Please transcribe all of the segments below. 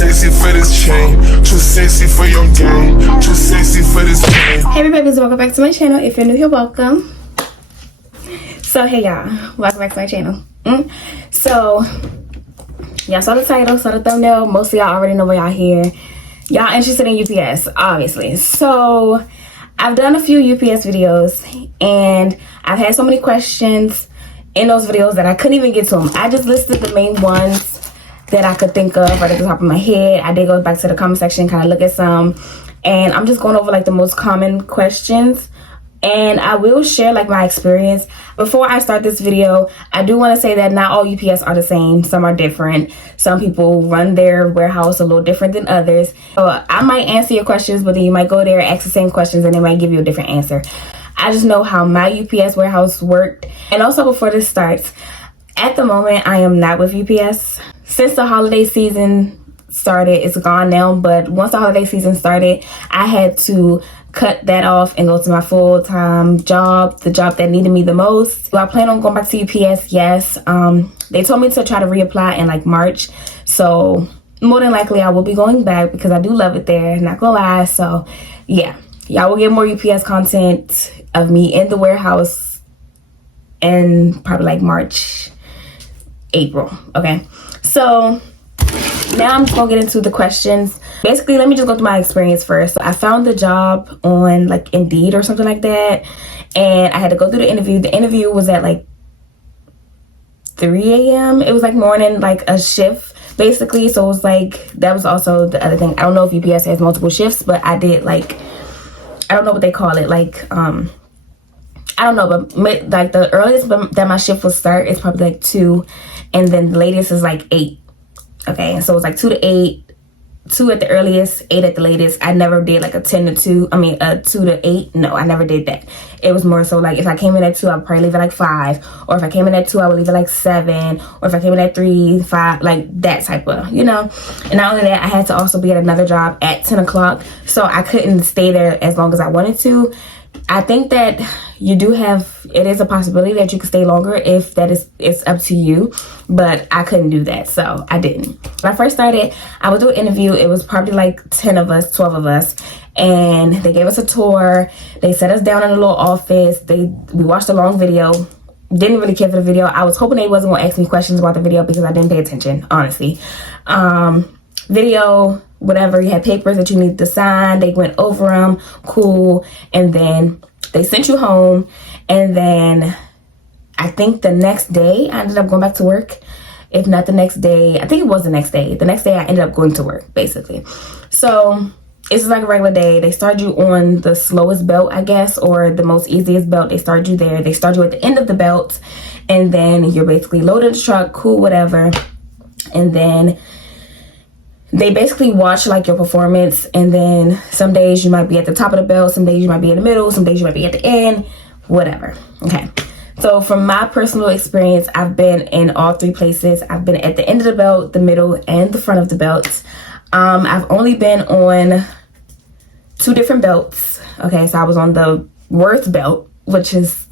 sexy for this chain, too sexy for your game, too sexy for this chain. Hey babies, welcome back to my channel. If you're new here, welcome. So hey y'all, welcome back to my channel. So y'all saw the title, saw the thumbnail. Most of y'all already know why y'all here. Y'all interested in UPS, obviously. So I've done a few UPS videos and I've had so many questions in those videos that I couldn't even get to them. I just listed the main ones that I could think of right at the top of my head. I did go back to the comment section, kind of look at some, and I'm just going over like the most common questions, and I will share like my experience. Before I start this video, I do want to say that not all UPS are the same. Some are different. Some people run their warehouse a little different than others. So I might answer your questions, but then you might go there, ask the same questions, and they might give you a different answer. I just know how my UPS warehouse worked. And also, before this starts, at the moment I am not with UPS. Since the holiday season started, it's gone now, but once the holiday season started, I had to cut that off and go to my full-time job, the job that needed me the most. Do I plan on going back to UPS? Yes. They told me to try to reapply in like March, so more than likely I will be going back because I do love it there, not gonna lie. So yeah, y'all will get more UPS content of me in the warehouse in probably like March, April. Okay, so now I'm just gonna get into the questions. Basically, let me just go through my experience first. So I found the job on like Indeed or something like that, and I had to go through the interview. The interview was at like 3 a.m. It was like morning, like a shift basically. So it was like, that was also the other thing. I don't know if UPS has multiple shifts, but I did like, I don't know what they call it, like I don't know, but like the earliest that my shift will start is probably like 2, and then the latest is like 8. Okay, so it was like 2 to 8, 2 at the earliest, 8 at the latest. I never did like a 10 to 2, I mean a 2 to 8. No, I never did that. It was more so like if I came in at 2, I'd probably leave at like 5, or if I came in at 2, I would leave at like 7, or if I came in at 3, 5, like that type of, you know. And not only that, I had to also be at another job at 10 o'clock, so I couldn't stay there as long as I wanted to. I think that you do have, it is a possibility that you could stay longer if that is, it's up to you, but I couldn't do that, so I didn't. When I first started, I would do an interview. It was probably like 10 of us, 12 of us, and they gave us a tour. They set us down in a little office. We watched a long video. Didn't really care for the video. I was hoping they wasn't gonna ask me questions about the video because I didn't pay attention, honestly. Video, whatever, you had papers that you needed to sign. They went over them, cool, and then they sent you home. And then I think the next day I ended up going back to work. If not the next day, I think it was the next day. The next day I ended up going to work, basically. So it's like a regular day. They start you on the slowest belt, I guess, or the most easiest belt. They start you there. They start you at the end of the belt, and then you're basically loaded the truck, cool, whatever. And then they basically watch like your performance, and then some days you might be at the top of the belt, some days you might be in the middle, some days you might be at the end, whatever. Okay, so from my personal experience, I've been in all 3 places. I've been at the end of the belt, the middle, and the front of the belt. I've only been on 2 different belts. Okay, so I was on the worst belt, which is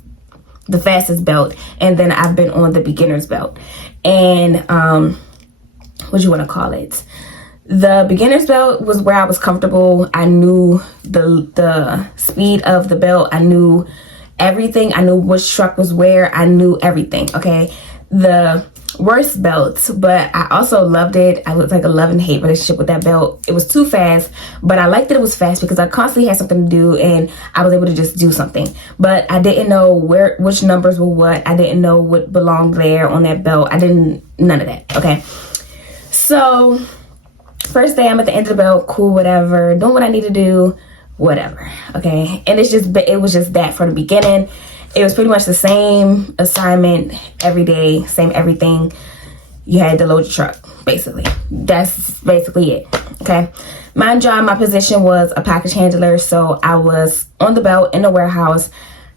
the fastest belt, and then I've been on the beginner's belt. And what you want to call it? The beginner's belt was where I was comfortable. I knew the speed of the belt. I knew everything. I knew which truck was where. I knew everything, okay? The worst belt, but I also loved it. I was like a love and hate relationship with that belt. It was too fast, but I liked that it was fast because I constantly had something to do and I was able to just do something. But I didn't know which numbers were what. I didn't know what belonged there on that belt. None of that, okay? So first day, I'm at the end of the belt, cool, whatever, doing what I need to do, whatever, okay? And it was just that from the beginning. It was pretty much the same assignment every day, same everything. You had to load your truck, basically. That's basically it, okay? My job, my position was a package handler, so I was on the belt in the warehouse.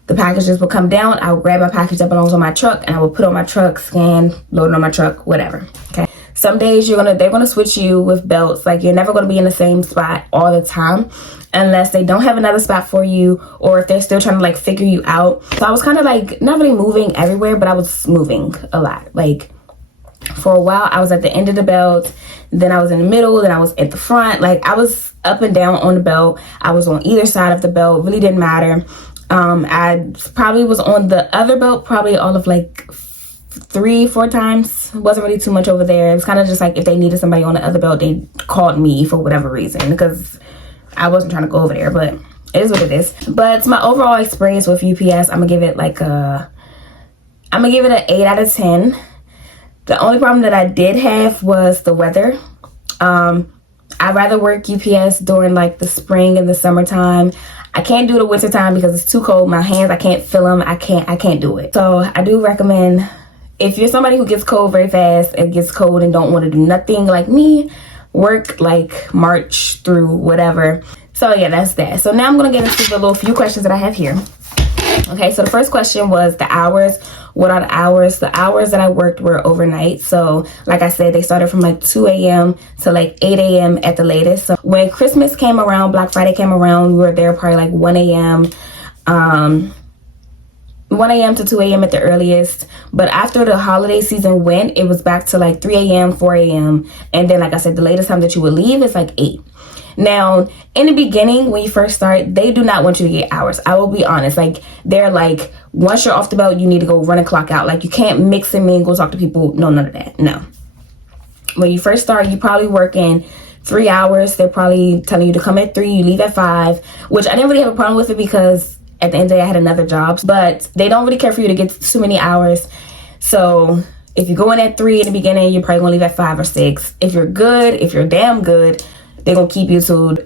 The packages would come down, I would grab my package that belongs on my truck, and I would put it on my truck, scan, load it on my truck, whatever, okay? Some days they're gonna switch you with belts. Like, you're never gonna be in the same spot all the time unless they don't have another spot for you, or if they're still trying to like figure you out. So I was kind of like not really moving everywhere, but I was moving a lot. Like, For a while, I was at the end of the belt, then I was in the middle, then I was at the front. Like, I was up and down on the belt. I was on either side of the belt. Really didn't matter. I probably was on the other belt probably all of like 3-4 times. Wasn't really too much over there. It was kind of just like if they needed somebody on the other belt, they called me for whatever reason, because I wasn't trying to go over there, but it is what it is. But my overall experience with UPS, I'm gonna give it like an 8 out of 10. The only problem that I did have was the weather. I'd rather work UPS during like the spring and the summertime. I can't do the winter time because it's too cold. My hands, I can't feel them. I can't do it. So I do recommend, if you're somebody who gets cold very fast and gets cold and don't want to do nothing like me, work like March through whatever. So yeah, that's that. So now I'm going to get into the little few questions that I have here. Okay, so the first question was the hours. What are the hours? The hours that I worked were overnight. So like I said, they started from like 2 a.m. to like 8 a.m. at the latest. So when Christmas came around, Black Friday came around, we were there probably like 1 a.m. 1 a.m. to 2 a.m. at the earliest. But after the holiday season went, it was back to like 3 a.m., 4 a.m. And then, like I said, the latest time that you would leave is like 8. Now, in the beginning, when you first start, they do not want you to get hours. I will be honest. Like, they're like, once you're off the belt, you need to go run a clock out. Like, you can't mix and mingle, talk to people. No, none of that. No. When you first start, you probably working 3 hours. They're probably telling you to come at 3, you leave at 5, which I didn't really have a problem with it because at the end of the day, I had another job. But they don't really care for you to get too many hours. So if you go in at 3 in the beginning, you're probably going to leave at 5 or 6. If you're good, if you're damn good, they're going to keep you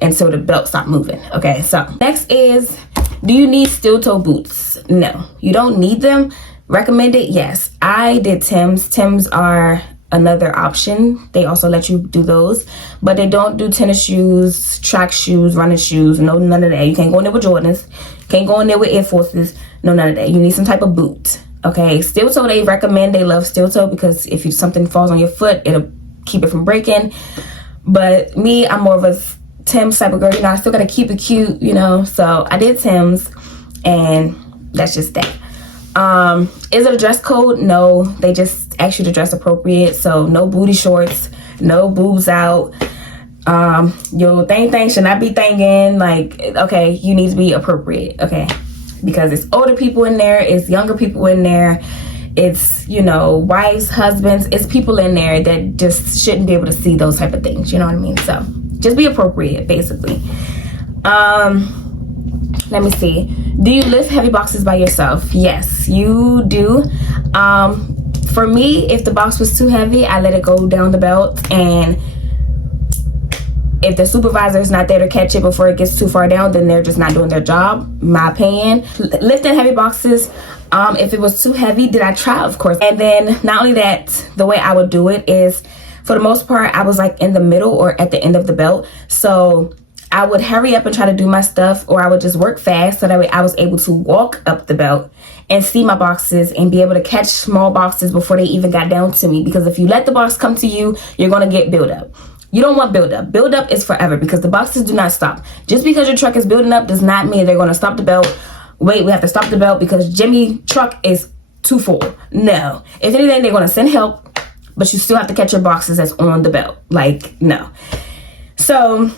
until the belt stop moving. Okay, so next is, do you need steel toe boots? No, you don't need them. Recommended? Yes. I did Tim's. Tim's are another option. They also let you do those, but they don't do tennis shoes, track shoes, running shoes. No, none of that. You can't go in there with Jordans. You can't go in there with Air Forces. No, none of that. You need some type of boot. Okay, steel toe, they recommend, they love steel toe because if something falls on your foot, it'll keep it from breaking. But me, I'm more of a Tim's type of girl. You know, I still gotta keep it cute, you know. So I did Tim's, and that's just that. Is it a dress code? No, they just ask you to dress appropriate. So no booty shorts, no boobs out. Your thing should not be thangin'. Like, okay, you need to be appropriate, okay? Because it's older people in there, it's younger people in there. It's, you know, wives, husbands, it's people in there that just shouldn't be able to see those type of things. You know what I mean? So just be appropriate, basically. Let me see. Do you lift heavy boxes by yourself? Yes, you do. For me, if the box was too heavy, I let it go down the belt. And if the supervisor is not there to catch it before it gets too far down, then they're just not doing their job, my opinion. Lifting heavy boxes, if it was too heavy, did I try? Of course. And then not only that, the way I would do it is, for the most part, I was like in the middle or at the end of the belt. So I would hurry up and try to do my stuff, or I would just work fast so that way I was able to walk up the belt and see my boxes and be able to catch small boxes before they even got down to me. Because if you let the box come to you, you're going to get buildup. You don't want buildup. Buildup is forever because the boxes do not stop. Just because your truck is building up does not mean they're going to stop the belt. Wait, we have to stop the belt because Jimmy's truck is too full. No. If anything, they're going to send help, but you still have to catch your boxes that's on the belt. Like, no. So,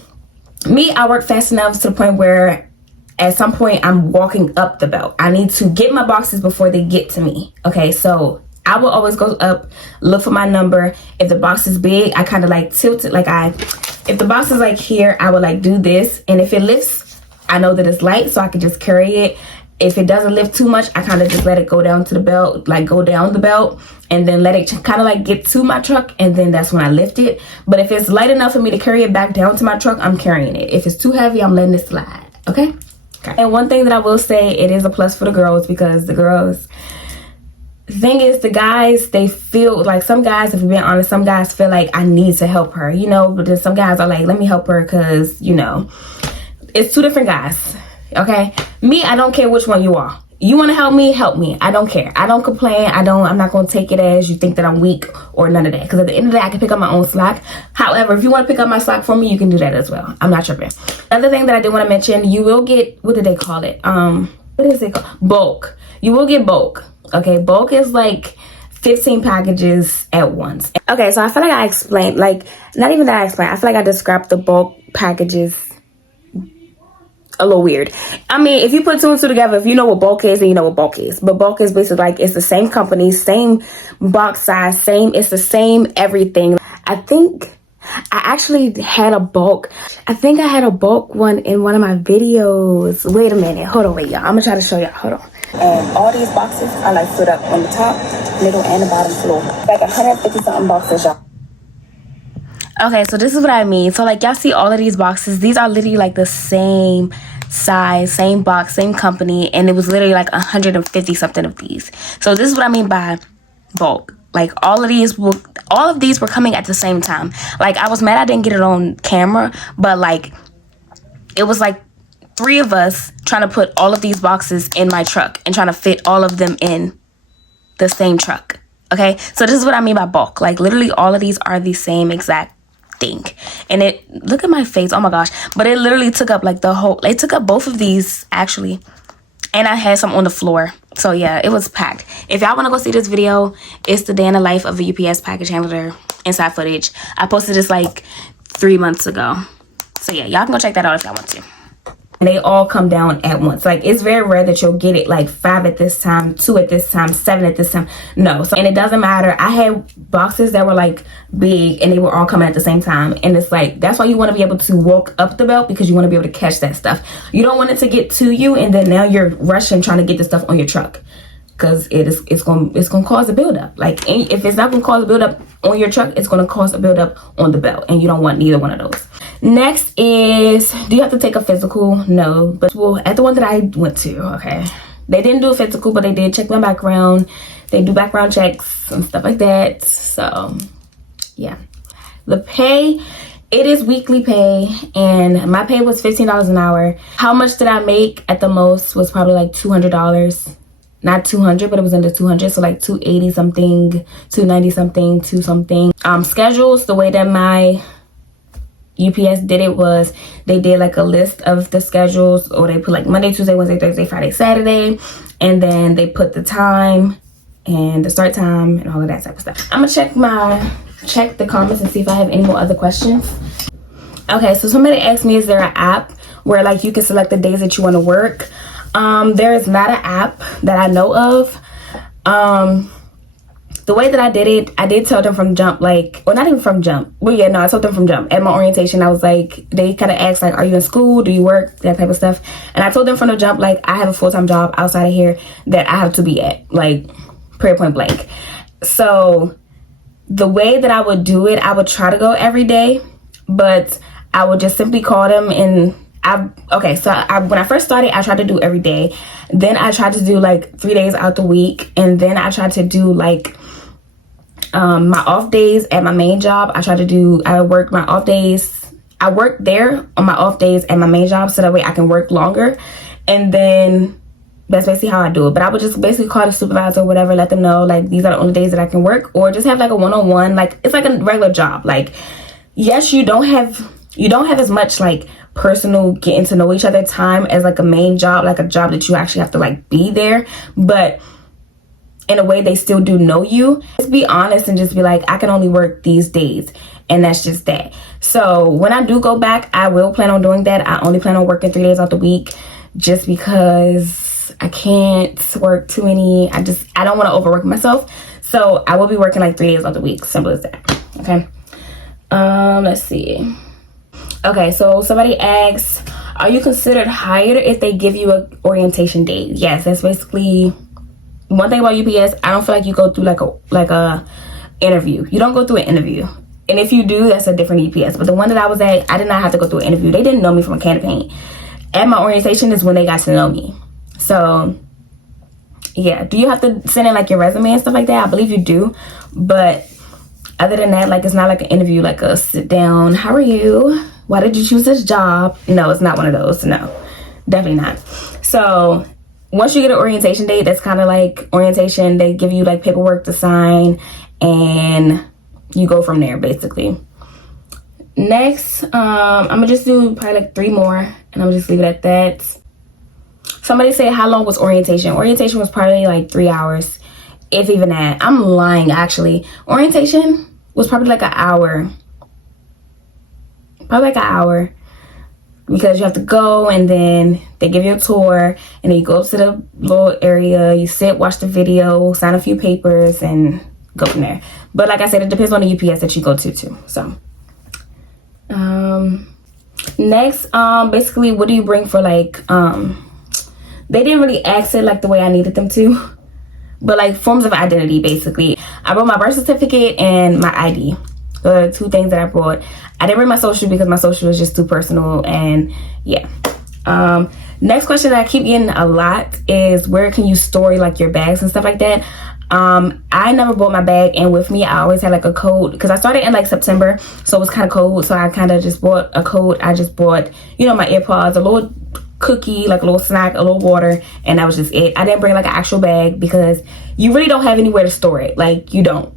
me, I work fast enough to the point where at some point I'm walking up the belt. I need to get my boxes before they get to me. Okay, so I will always go up, look for my number. If the box is big, I kind of like tilt it. If the box is like here, I would like do this. And if it lifts, I know that it's light, so I can just carry it. If it doesn't lift too much, I kind of just let it go down to the belt, like go down the belt, and then let it kind of like get to my truck, and then that's when I lift it. But if it's light enough for me to carry it back down to my truck, I'm carrying it. If it's too heavy, I'm letting it slide, okay? And one thing that I will say, it is a plus for the girls, because the girls, the thing is, the guys, they feel like, some guys, if we're being honest, some guys feel like I need to help her, you know, but then some guys are like, let me help her because, you know, it's two different guys, okay? Me, I don't care which one you are. You want to help me, help me. I don't care. I don't complain. I'm not going to take it as you think that I'm weak or none of that. Because at the end of the day, I can pick up my own slack. However, if you want to pick up my slack for me, you can do that as well. I'm not tripping. Another thing that I did want to mention, you will get, what did they call it? What is it called? Bulk. You will get bulk. Okay, bulk is like 15 packages at once. Okay, so I feel like I explained, like, not even that I explained, I feel like I described the bulk packages a little weird. I mean, if you put two and two together, if you know what bulk is, then you know what bulk is. But bulk is basically like, it's the same company, same box size, it's the same everything. I think I actually had a bulk. I think I had a bulk one in one of my videos. Wait a minute. Hold on, wait, y'all. I'm gonna try to show y'all. Hold on. And all these boxes are like stood up on the top, middle, and the bottom floor. Like 150 something boxes, y'all. Okay, so this is what I mean. So like y'all see all of these boxes. These are literally like the same size, same box, same company, and it was literally like 150 something of these. So this is what I mean by bulk. Like all of these were coming at the same time. Like I was mad I didn't get it on camera, but like it was like 3 of us trying to put all of these boxes in my truck and trying to fit all of them in the same truck. Okay, so this is what I mean by bulk. Like literally all of these are the same exact thing. And it, look at my face, oh my gosh, but it literally took up like the whole, it took up both of these actually, and I had some on the floor. So yeah, it was packed. If y'all want to go see this video, it's the day in the life of a UPS package handler inside footage. I posted this like 3 months ago. So yeah, y'all can go check that out if y'all want to. And they all come down at once. Like it's very rare that you'll get it like 5 at this time, 2 at this time, 7 at this time. No. So, and it doesn't matter. I had boxes that were like big and they were all coming at the same time. And it's like, that's why you want to be able to walk up the belt, because you want to be able to catch that stuff. You don't want it to get to you and then now you're rushing trying to get the stuff on your truck, because it's gonna cause a buildup. Like if it's not gonna cause a buildup on your truck, it's gonna cause a buildup on the belt, and you don't want neither one of those. Next is, do you have to take a physical? No, but well, at the one that I went to, okay, they didn't do a physical, but they did check my background. They do background checks and stuff like that. So yeah, the pay, it is weekly pay, and my pay was $15 an hour. How much did I make at the most was probably like $200. Not 200, but it was under 200, so like 280 something, 290 something, 2 something. Schedules, the way that my UPS did it was they did like a list of the schedules, or they put like Monday, Tuesday, Wednesday, Thursday, Friday, Saturday, and then they put the time and the start time and all of that type of stuff. I'm gonna check the comments and see if I have any more other questions. Okay, so somebody asked me, is there an app where like you can select the days that you want to work? There is not an app that I know of. The way that I did it, I did tell them from jump, like, well, not even from jump. Well, yeah, no, I told them from jump. At my orientation, I was like, they kind of asked, like, are you in school? Do you work? That type of stuff. And I told them from the jump, like, I have a full-time job outside of here that I have to be at, like, period, point blank. So the way that I would do it, I would try to go every day, but I would just simply call them and when I first started, I tried to do every day. Then I tried to do like 3 days out the week. And then I tried to do like my off days at my main job. I work my off days. I work there on my off days at my main job, so that way I can work longer. And then that's basically how I do it. But I would just basically call the supervisor or whatever, let them know like these are the only days that I can work, or just have like a one-on-one. Like it's like a regular job. Like, yes, you don't have as much like personal getting to know each other time as like a main job, like a job that you actually have to like be there, but in a way they still do know you. Just be honest and just be like, I can only work these days, and that's just that. So when I do go back, I will plan on doing that. I only plan on working 3 days out the week, just because I can't work too many. I don't want to overwork myself, so I will be working like 3 days out the week. Simple as that. Okay, let's see. Okay, so somebody asks, are you considered hired if they give you an orientation date? Yes, that's basically one thing about UPS. I don't feel like you go through like a interview. You don't go through an interview. And if you do, that's a different UPS. But the one that I was at, I did not have to go through an interview. They didn't know me from a can of paint. At my orientation is when they got to know me. So yeah, do you have to send in like your resume and stuff like that? I believe you do. But other than that, like it's not like an interview, like a sit down, how are you? Why did you choose this job? No, it's not one of those. No, definitely not. So once you get an orientation date, that's kind of like orientation. They give you like paperwork to sign and you go from there basically. Next, I'm gonna just do probably like 3 more and I'm gonna just leave it at that. Somebody said, how long was orientation? Orientation was probably like 3 hours. if even that. I'm lying, actually. Orientation was probably like an hour. Probably like an hour. Because you have to go and then they give you a tour and then you go up to the little area, you sit, watch the video, sign a few papers and go from there. But like I said, it depends on the UPS that you go to too. So next, basically what do you bring for like they didn't really ask it like the way I needed them to, but like forms of identity. Basically I brought my birth certificate and my ID. The two things that I brought. I didn't bring my social because my social was just too personal. And yeah. Next question that I keep getting a lot is where can you store like your bags and stuff like that. I never brought my bag in with me. I always had like a coat because I started in like September, so it was kind of cold, so I kind of just bought a coat. I just bought, you know, my AirPods, a little cookie, like a little snack, a little water, and that was just it. I didn't bring like an actual bag because you really don't have anywhere to store it. Like you don't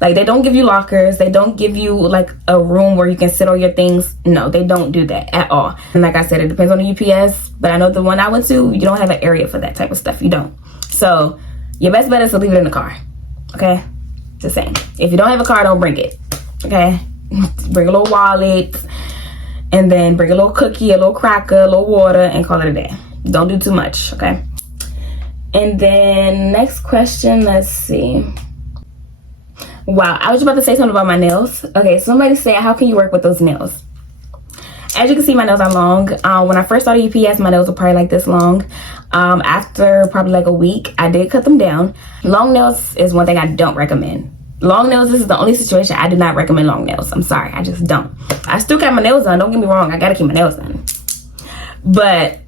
like, they don't give you lockers, they don't give you like a room where you can sit all your things. No, they don't do that at all. And like I said, it depends on the UPS, but I know the one I went to, you don't have an area for that type of stuff. You don't. So your best bet is to leave it in the car. Okay, just saying, if you don't have a car, don't bring it. Okay, bring a little wallet and then bring a little cookie, a little cracker, a little water, and call it a day. Don't do too much. Okay. And then next question, let's see. Wow, I was about to say something about my nails. Okay, somebody said, how can you work with those nails? As you can see, my nails are long. When I first started UPS, my nails were probably like this long. After probably like a week, I did cut them down. Long nails is one thing I don't recommend. Long nails, this is the only situation I do not recommend long nails. I'm sorry, I just don't. I still got my nails done, don't get me wrong. I gotta keep my nails done. But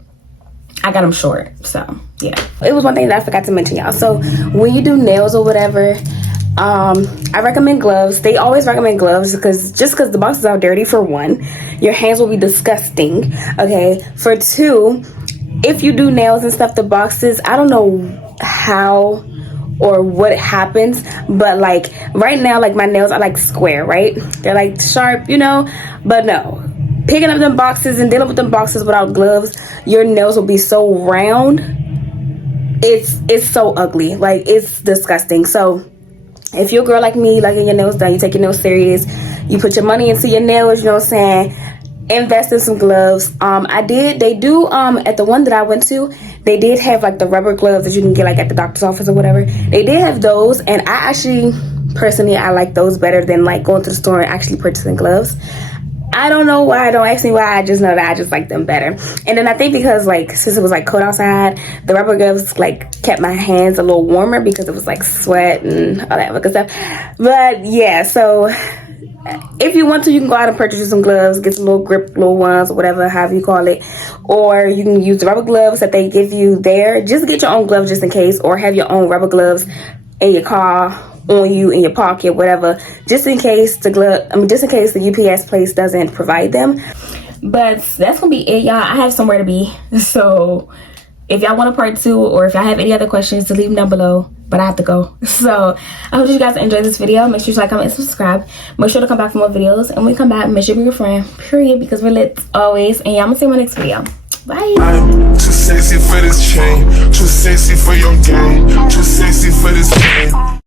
I got them short, so yeah. It was one thing that I forgot to mention, y'all. So when you do nails or whatever, I recommend gloves. They always recommend gloves because the boxes are dirty, for one. Your hands will be disgusting. Okay, for two, if you do nails and stuff, the boxes, I don't know how or what happens, but like right now, like my nails are like square, right? They're like sharp, you know, but no. Picking up them boxes and dealing with them boxes without gloves, your nails will be so round. It's so ugly. Like, it's disgusting. So if you're a girl like me, liking your nails done, you take your nails serious, you put your money into your nails, you know what I'm saying, invest in some gloves. They do, at the one that I went to, they did have like the rubber gloves that you can get like at the doctor's office or whatever. They did have those, and I actually, personally, I like those better than like going to the store and actually purchasing gloves. I don't know why, don't ask me why, I just know that I just like them better. And then I think because like, since it was like cold outside, the rubber gloves like kept my hands a little warmer because it was like sweat and all that good stuff. But yeah, so if you want to, you can go out and purchase you some gloves, get some little grip, little ones, or whatever, however you call it. Or you can use the rubber gloves that they give you there. Just get your own gloves just in case, or have your own rubber gloves in your car, on you, in your pocket, whatever, just in case the UPS place doesn't provide them. But that's gonna be it, y'all. I have somewhere to be, so if y'all want a part 2, or if y'all have any other questions, to leave them down below. But I have to go, so I hope you guys enjoyed this video. Make sure you like, comment, and subscribe. Make sure to come back for more videos, and when we come back, make sure you bring your friend, period, because we're lit always. And y'all, I'm gonna see you in my next video. Bye. I'm too sexy for this chain, too sexy for your game, too sexy for this game.